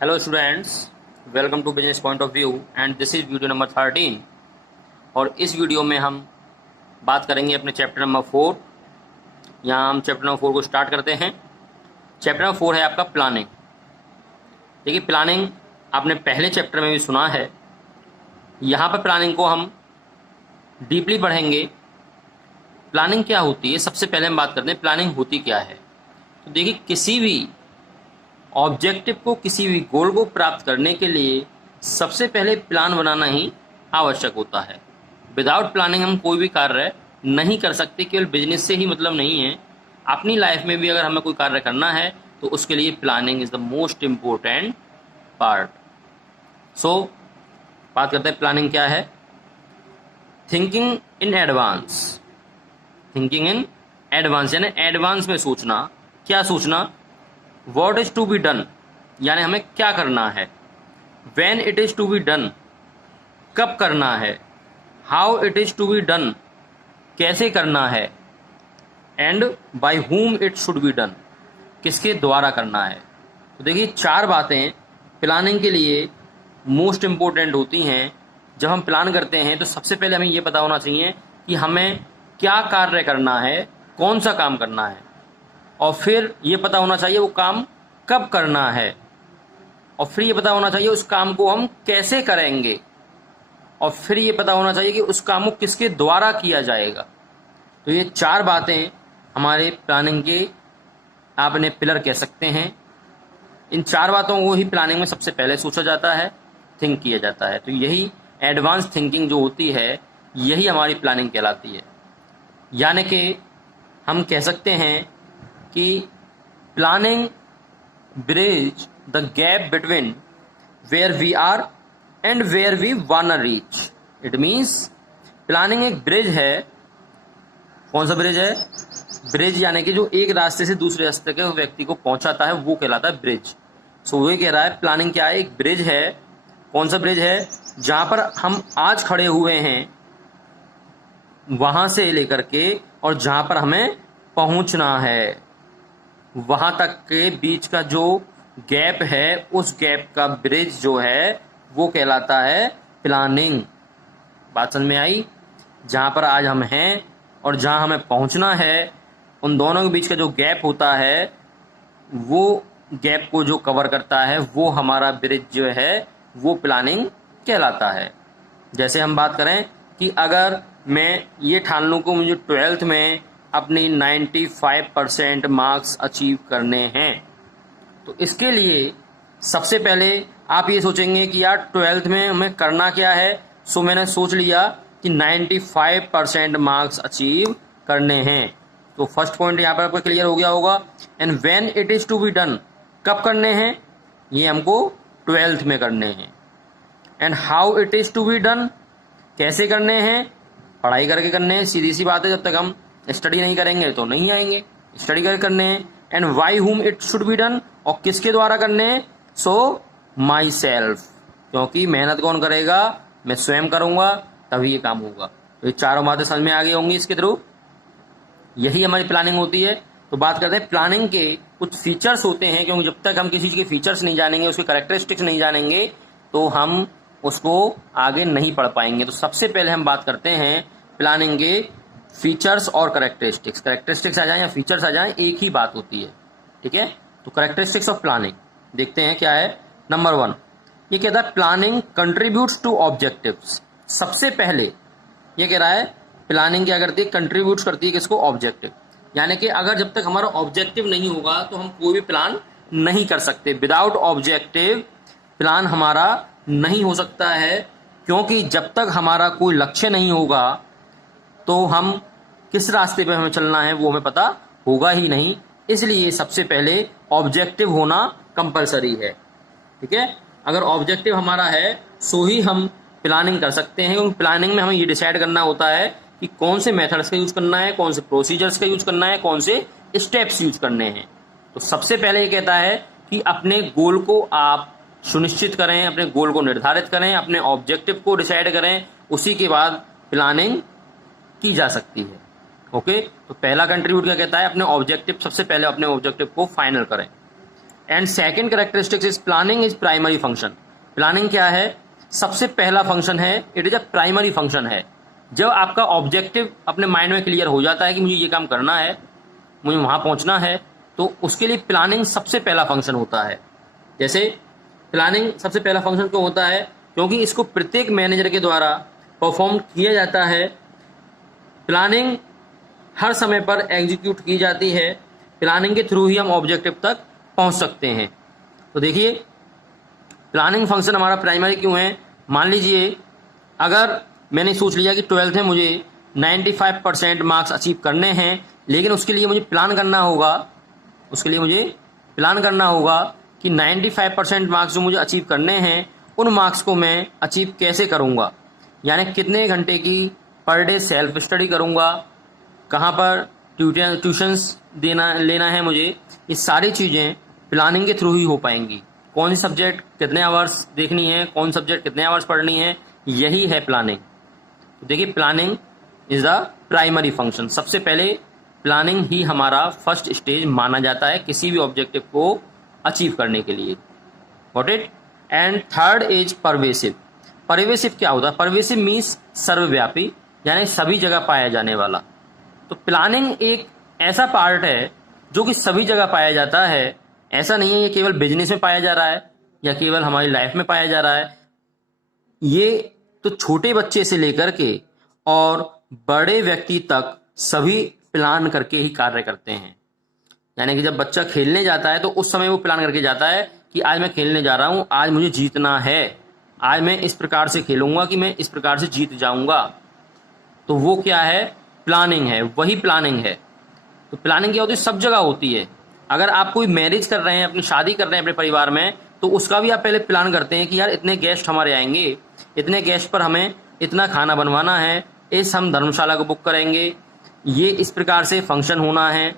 Hello students, welcome to business point of view and this is video number 13। और इस video में हम बात करेंगे अपने चैप्टर नंबर 4। यहाँ हम चैप्टर नंबर 4 को स्टार्ट करते हैं। चैप्टर नंबर 4 है आपका प्लानिंग। देखिए, प्लानिंग आपने पहले चैप्टर में भी सुना है। यहाँ पर प्लानिंग को हम डीपली पढ़ेंगे। प्लानिंग क्या होती है, सबसे पहले हम बात करते हैं प्लानिंग होती क्या है। तो देखिए, किसी भी ऑब्जेक्टिव को, किसी भी गोल को प्राप्त करने के लिए सबसे पहले प्लान बनाना ही आवश्यक होता है। विदाउट प्लानिंग हम कोई भी कार्य नहीं कर सकते। केवल बिजनेस से ही मतलब नहीं है, अपनी लाइफ में भी अगर हमें कोई कार्य करना है तो उसके लिए planning is the most important part. So बात करते हैं प्लानिंग क्या है। Thinking in advance. Thinking in advance यानी एडवांस में सोचना। क्या सोचना? What is to be done, यानी हमें क्या करना है। When it is to be done, कब करना है। How it is to be done, कैसे करना है। And by whom it should be done, किसके द्वारा करना है। तो देखिए, चार बातें प्लानिंग के लिए मोस्ट इम्पोर्टेंट होती हैं। जब हम प्लान करते हैं तो सबसे पहले हमें ये पता होना चाहिए कि हमें क्या कार्य करना है, कौन सा काम करना है, और फिर ये पता होना चाहिए वो काम कब करना है, और फिर ये पता होना चाहिए उस काम को हम कैसे करेंगे, और फिर ये पता होना चाहिए कि उस काम को किसके द्वारा किया जाएगा। तो ये चार बातें हमारे प्लानिंग के आपने पिलर कह सकते हैं। इन चार बातों को ही प्लानिंग में सबसे पहले सोचा जाता है, थिंक किया जाता है। तो यही एडवांस थिंकिंग जो होती है, यही हमारी प्लानिंग कहलाती है। यानी कि हम कह सकते हैं कि planning bridge the gap between where we are and where we want to reach. It means planning एक ब्रिज है। कौन सा ब्रिज है? ब्रिज यानी कि जो एक रास्ते से दूसरे रास्ते के व्यक्ति को पहुंचाता है, वो कहलाता है ब्रिज। सो वो कह रहा है प्लानिंग क्या है, एक ब्रिज है। कौन सा ब्रिज है? जहां पर हम आज खड़े हुए हैं वहां से लेकर के और जहां पर हमें पहुंचना है, वहां तक के बीच का जो गैप है, उस गैप का ब्रिज जो है वो कहलाता है प्लानिंग। बात समझ में आई? जहां पर आज हम हैं और जहां हमें पहुंचना है, उन दोनों के बीच का जो गैप होता है, वो गैप को जो कवर करता है, वो हमारा ब्रिज जो है वो प्लानिंग कहलाता है। जैसे हम बात करें कि अगर मैं ये ठान लूं कि मुझे 12th में अपनी 95% मार्क्स अचीव करने हैं, तो इसके लिए सबसे पहले आप ये सोचेंगे कि यार 12th में हमें करना क्या है। सो मैंने सोच लिया कि 95% मार्क्स अचीव करने हैं। तो फर्स्ट पॉइंट यहाँ पर आपका क्लियर हो गया होगा। And when it is to be done, कब करने हैं? ये हमको 12th में करने हैं। And how it is to be done, कैसे करने हैं? पढ़ाई करके करने हैं। सीधी सी बात है, जब तक हम स्टडी नहीं करेंगे तो नहीं आएंगे। स्टडी करके करने हैं। And why whom it should be done, और किसके द्वारा करने हैं? सो माई सेल्फ, क्योंकि मेहनत कौन करेगा? मैं स्वयं करूंगा, तभी ये काम होगा। तो ये चारों बातें समझ में आ गई होंगी इसके थ्रू। यही हमारी प्लानिंग होती है। तो बात करते हैं प्लानिंग के कुछ फीचर्स होते हैं, क्योंकि जब तक हम किसी चीज के फीचर्स नहीं जानेंगे, उसके कैरेक्टरिस्टिक्स नहीं जानेंगे, तो हम उसको आगे नहीं पढ़ पाएंगे। तो सबसे पहले हम बात करते हैं प्लानिंग के फीचर्स और कैरेक्टरिस्टिक्स। कैरेक्टरिस्टिक्स आ जाए या फीचर्स आ जाए, एक ही बात होती है। ठीक है, तो कैरेक्टरिस्टिक्स ऑफ प्लानिंग देखते हैं क्या है। नंबर 1, ये कहता है प्लानिंग कंट्रीब्यूट्स टू ऑब्जेक्टिव्स। सबसे पहले ये कह रहा है प्लानिंग क्या करती है? कंट्रीब्यूट करती है किसको? ऑब्जेक्टिव। यानी कि अगर जब तक हमारा ऑब्जेक्टिव नहीं होगा तो हम कोई भी प्लान नहीं कर सकते। विदाउट ऑब्जेक्टिव प्लान हमारा नहीं हो सकता है, क्योंकि जब तक हमारा कोई लक्ष्य नहीं होगा तो हम किस रास्ते पे हमें चलना है वो हमें पता होगा ही नहीं। इसलिए सबसे पहले ऑब्जेक्टिव होना कंपलसरी है। ठीक है, अगर ऑब्जेक्टिव हमारा है सो ही हम प्लानिंग कर सकते हैं, क्योंकि प्लानिंग में हमें ये डिसाइड करना होता है कि कौन से मेथड्स का यूज करना है, कौन से प्रोसीजर्स का यूज करना है, कौन से स्टेप्स यूज करने हैं। तो सबसे पहले ये कहता है कि अपने गोल को आप सुनिश्चित करें, अपने गोल को निर्धारित करें, अपने ऑब्जेक्टिव को डिसाइड करें, उसी के बाद प्लानिंग की जा सकती है। ओके, तो पहला कंट्रीब्यूट क्या कहता है? अपने ऑब्जेक्टिव, सबसे पहले अपने ऑब्जेक्टिव को फाइनल करें। And second characteristics is planning is primary function. Planning क्या है? सबसे पहला फंक्शन है, it is a primary function है। जब आपका ऑब्जेक्टिव अपने माइंड में क्लियर हो जाता है कि मुझे ये काम करना है, मुझे वहां पहुंचना है, तो उसके लिए प्लानिंग सबसे पहला फंक्शन होता है। जैसे प्लानिंग सबसे पहला फंक्शन क्यों होता है? क्योंकि इसको प्रत्येक मैनेजर के द्वारा परफॉर्म किया जाता है। प्लानिंग हर समय पर एग्जीक्यूट की जाती है। प्लानिंग के थ्रू ही हम ऑब्जेक्टिव तक पहुंच सकते हैं। तो देखिए, प्लानिंग फंक्शन हमारा प्राइमरी क्यों है? मान लीजिए अगर मैंने सोच लिया कि 12th में मुझे 95% मार्क्स अचीव करने हैं, लेकिन उसके लिए मुझे प्लान करना होगा कि 95% मार्क्स जो मुझे अचीव करने हैं, उन मार्क्स को मैं अचीव कैसे करूंगा, यानी कितने घंटे की पर डे सेल्फ स्टडी करूंगा, कहाँ पर ट्यूशन्स लेना है मुझे, ये सारी चीज़ें प्लानिंग के थ्रू ही हो पाएंगी। कौन सी सब्जेक्ट कितने आवर्स देखनी है, कौन सब्जेक्ट कितने आवर्स पढ़नी है, यही है प्लानिंग। तो देखिए, planning is the primary function. सबसे पहले प्लानिंग ही हमारा फर्स्ट स्टेज माना जाता है किसी भी ऑब्जेक्टिव को अचीव करने के लिए। Got it? And third is pervasive. Pervasive क्या होता है? परवेसिव मीन्स सर्वव्यापी, यानी सभी जगह पाया जाने वाला। तो प्लानिंग एक ऐसा पार्ट है जो कि सभी जगह पाया जाता है। ऐसा नहीं है ये केवल बिजनेस में पाया जा रहा है या केवल हमारी लाइफ में पाया जा रहा है। ये तो छोटे बच्चे से लेकर के और बड़े व्यक्ति तक सभी प्लान करके ही कार्य करते हैं। यानी कि जब बच्चा खेलने जाता है तो उस समय वो प्लान करके जाता है कि आज मैं खेलने जा रहा हूं, आज मुझे जीतना है, आज मैं इस प्रकार से खेलूंगा कि मैं इस प्रकार से जीत जाऊंगा। तो वो क्या है? प्लानिंग है, वही प्लानिंग है। तो प्लानिंग क्या होती है? सब जगह होती है। अगर आप कोई मैरिज कर रहे हैं, अपनी शादी कर रहे हैं अपने परिवार में, तो उसका भी आप पहले प्लान करते हैं कि यार इतने गेस्ट हमारे आएंगे, इतने गेस्ट पर हमें इतना खाना बनवाना है, इस हम धर्मशाला को बुक करेंगे, ये इस प्रकार से फंक्शन होना है,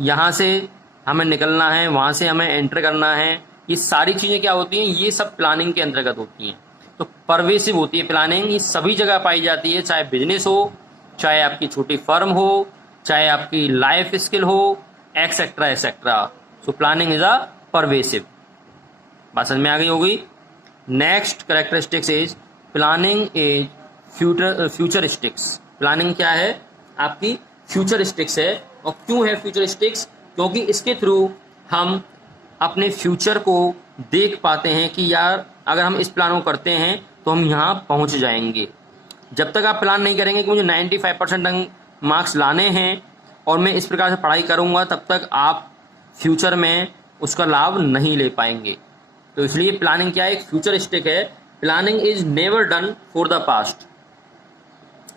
यहाँ से हमें निकलना है, वहाँ से हमें एंटर करना है। ये सारी चीज़ें क्या होती हैं? ये सब प्लानिंग के अंतर्गत होती हैं। तो परवेसिव होती है प्लानिंग, ये सभी जगह पाई जाती है, चाहे बिजनेस हो, चाहे आपकी छोटी फर्म हो, चाहे आपकी लाइफ स्किल हो, etcetera etcetera. So planning is a pervasive. बात समझ में आ गई होगी। Next characteristics is planning is futuristics. Planning क्या है? आपकी फ्यूचरिस्टिक्स है। और क्यों है फ्यूचरिस्टिक्स? क्योंकि इसके थ्रू हम अपने फ्यूचर को देख पाते हैं कि यार अगर हम इस प्लान को करते हैं तो हम यहाँ पहुँच जाएंगे। जब तक आप प्लान नहीं करेंगे कि मुझे 95% मार्क्स लाने हैं और मैं इस प्रकार से पढ़ाई करूँगा, तब तक आप फ्यूचर में उसका लाभ नहीं ले पाएंगे। तो इसलिए प्लानिंग क्या है? एक फ्यूचरिस्टिक है। Planning is never done for the past.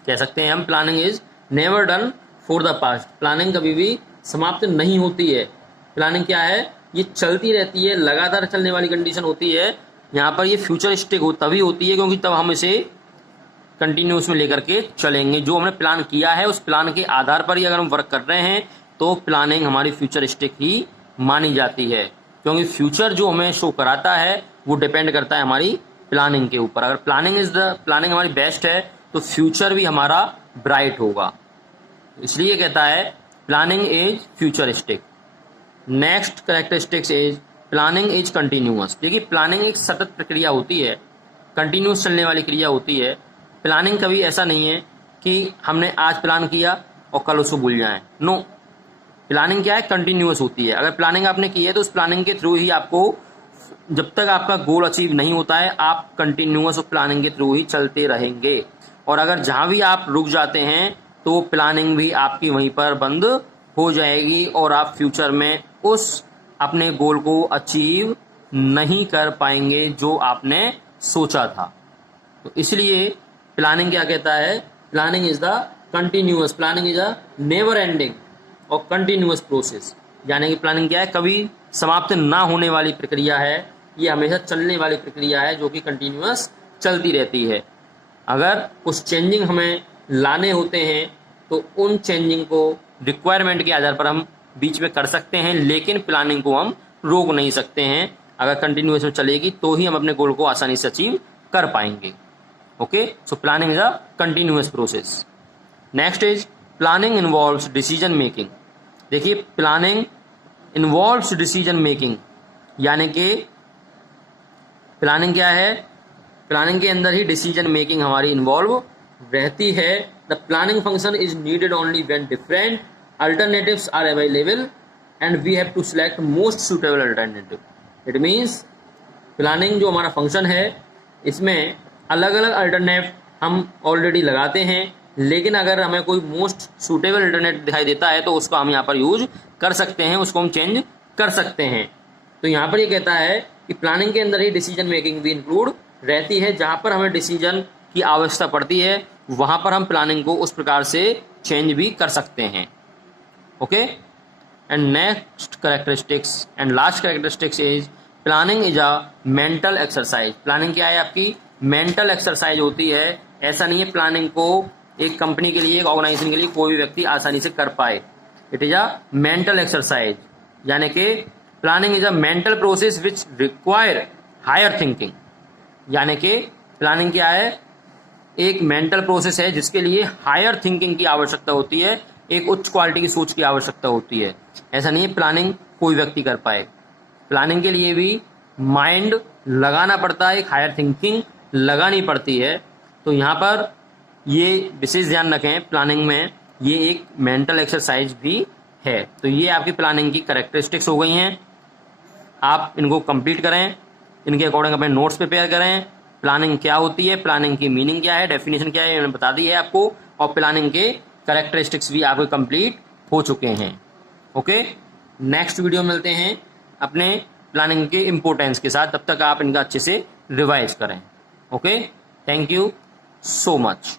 कह सकते हैं हम planning is never done for the past. Planning कभी भी समाप्त नहीं होती है। प्लानिंग क्या है? ये चलती रहती है, लगातार चलने वाली कंडीशन होती है। यहाँ पर ये फ्यूचरिस्टिक तभी होती है क्योंकि तब हम इसे कंटिन्यूस में लेकर के चलेंगे। जो हमने प्लान किया है उस प्लान के आधार पर ही अगर हम वर्क कर रहे हैं तो प्लानिंग हमारी फ्यूचरिस्टिक ही मानी जाती है। क्योंकि फ्यूचर जो हमें शो कराता है वो डिपेंड करता है हमारी प्लानिंग के ऊपर। अगर प्लानिंग हमारी बेस्ट है तो फ्यूचर भी हमारा ब्राइट होगा। इसलिए कहता है planning is futuristic. Next characteristics is planning is continuous. देखिए, प्लानिंग एक सतत प्रक्रिया होती है, कंटिन्यूस चलने वाली क्रिया होती है। प्लानिंग कभी ऐसा नहीं है कि हमने आज प्लान किया और कल उसको भूल जाएं। नो, प्लानिंग क्या है? कंटिन्यूअस होती है। अगर प्लानिंग आपने की है तो उस प्लानिंग के थ्रू ही आपको, जब तक आपका गोल अचीव नहीं होता है, आप कंटिन्यूअस उस प्लानिंग के थ्रू ही चलते रहेंगे। और अगर जहां भी आप रुक जाते हैं तो प्लानिंग भी आपकी वहीं पर बंद हो जाएगी और आप फ्यूचर में उस अपने गोल को अचीव नहीं कर पाएंगे जो आपने सोचा था। तो इसलिए प्लानिंग क्या कहता है? Planning is the continuous, planning is a never ending और कंटिन्यूअस प्रोसेस। यानी कि प्लानिंग क्या है? कभी समाप्त ना होने वाली प्रक्रिया है, ये हमेशा चलने वाली प्रक्रिया है जो कि कंटिन्यूअस चलती रहती है। अगर कुछ चेंजिंग हमें लाने होते हैं तो उन चेंजिंग को रिक्वायरमेंट के आधार पर हम बीच में कर सकते हैं, लेकिन प्लानिंग को हम रोक नहीं सकते हैं। अगर कंटिन्यूअस में चलेगी तो ही हम अपने गोल को आसानी से अचीव कर पाएंगे। Okay, so planning is a continuous process. Next is planning involves decision making. देखिए, प्लानिंग इन्वॉल्व्स डिसीजन मेकिंग। यानी कि प्लानिंग क्या है, प्लानिंग के अंदर ही डिसीजन मेकिंग हमारी इन्वॉल्व रहती है। The planning function is needed only when different alternatives are available and we have to select most suitable alternative. It means planning जो हमारा फंक्शन है इसमें अलग अलग अल्टरनेट हम ऑलरेडी लगाते हैं, लेकिन अगर हमें कोई मोस्ट सूटेबल अल्टरनेट दिखाई देता है तो उसको हम यहाँ पर यूज कर सकते हैं, उसको हम चेंज कर सकते हैं। तो यहाँ पर ये कहता है कि प्लानिंग के अंदर ही डिसीजन मेकिंग भी इंक्लूड रहती है। जहाँ पर हमें डिसीजन की आवश्यकता पड़ती है वहाँ पर हम प्लानिंग को उस प्रकार से चेंज भी कर सकते हैं। Okay, and next characteristics and last characteristics is planning is a mental exercise. Planning क्या है, आपकी मेंटल एक्सरसाइज होती है। ऐसा नहीं है प्लानिंग को एक कंपनी के लिए, एक ऑर्गेनाइजेशन के लिए कोई भी व्यक्ति आसानी से कर पाए। It is a mental exercise, यानी कि planning is a mental process which require higher thinking. यानी कि प्लानिंग क्या है, एक मेंटल प्रोसेस है जिसके लिए हायर थिंकिंग की आवश्यकता होती है, एक उच्च क्वालिटी की सोच की आवश्यकता होती है। ऐसा नहीं है प्लानिंग कोई व्यक्ति कर पाए। प्लानिंग के लिए भी माइंड लगाना पड़ता है, एक हायर थिंकिंग लगानी पड़ती है। तो यहाँ पर ये विशेष ध्यान रखें, प्लानिंग में ये एक मेंटल एक्सरसाइज भी है। तो ये आपकी प्लानिंग की कैरेक्टरिस्टिक्स हो गई हैं। आप इनको कंप्लीट करें, इनके अकॉर्डिंग अपने नोट्स प्रिपेयर करें। प्लानिंग क्या होती है, प्लानिंग की मीनिंग क्या है, डेफिनेशन क्या है, मैंने बता दी है आपको, और प्लानिंग के कैरेक्टरिस्टिक्स भी आपके कंप्लीट हो चुके हैं। ओके, नेक्स्ट वीडियो मिलते हैं अपने प्लानिंग के इंपॉर्टेंस के साथ। तब तक आप इनका अच्छे से रिवाइज करें। Okay, thank you so much.